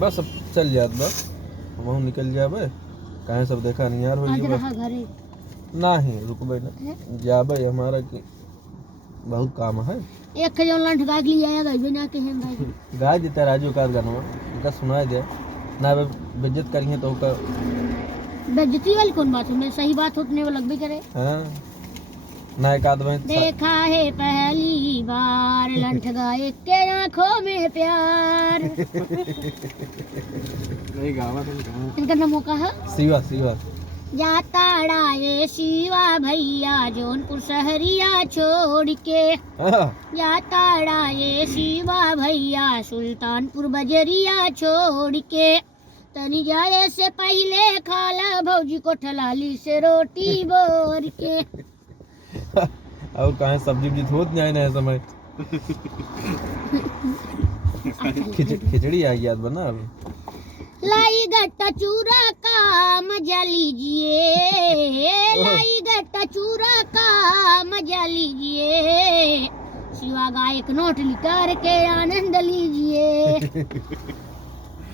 बस अब चल जात बस वहाँ निकल जाबे कहीं सब देखा नहीं यार हो आज जी रहा घरे नहीं रुकबे ना जाबे हमारा की बहुत काम है एक खजो लंठ गाग लिया आएगा बिना के हम भाई गाय देता राजू का गाना इनका सुनाई दे ना बेइज्जत करिए तो का बेइज्जती वाली कौन बात है मैं सही बात होने वो लग भी करे हाँ ना एक आदमी देखा है पहली बार लंठ गाय के आंखों में प्यार नहीं गावा तुम कहाँ इनका नाम मौका है शिवा शिवा जाताड़ा ये शिवा भैया जौनपुर शहरिया छोड़ के हाँ जाताड़ा ये शिवा भैया सुल्तानपुर बजरिया छोड़ के तनी जाए से पहले खाला भौजी को ठलाली से रोटी बोर के और कहाँ सब्जी उब्जी होत नहीं नए समय खिचड़ी आई याद बना अब लाई गट्टा चूरा का मजा लीजिए लाई गट्टा चूरा का मजा लीजिए शिवा गायक नोट लिकर के आनंद लीजिए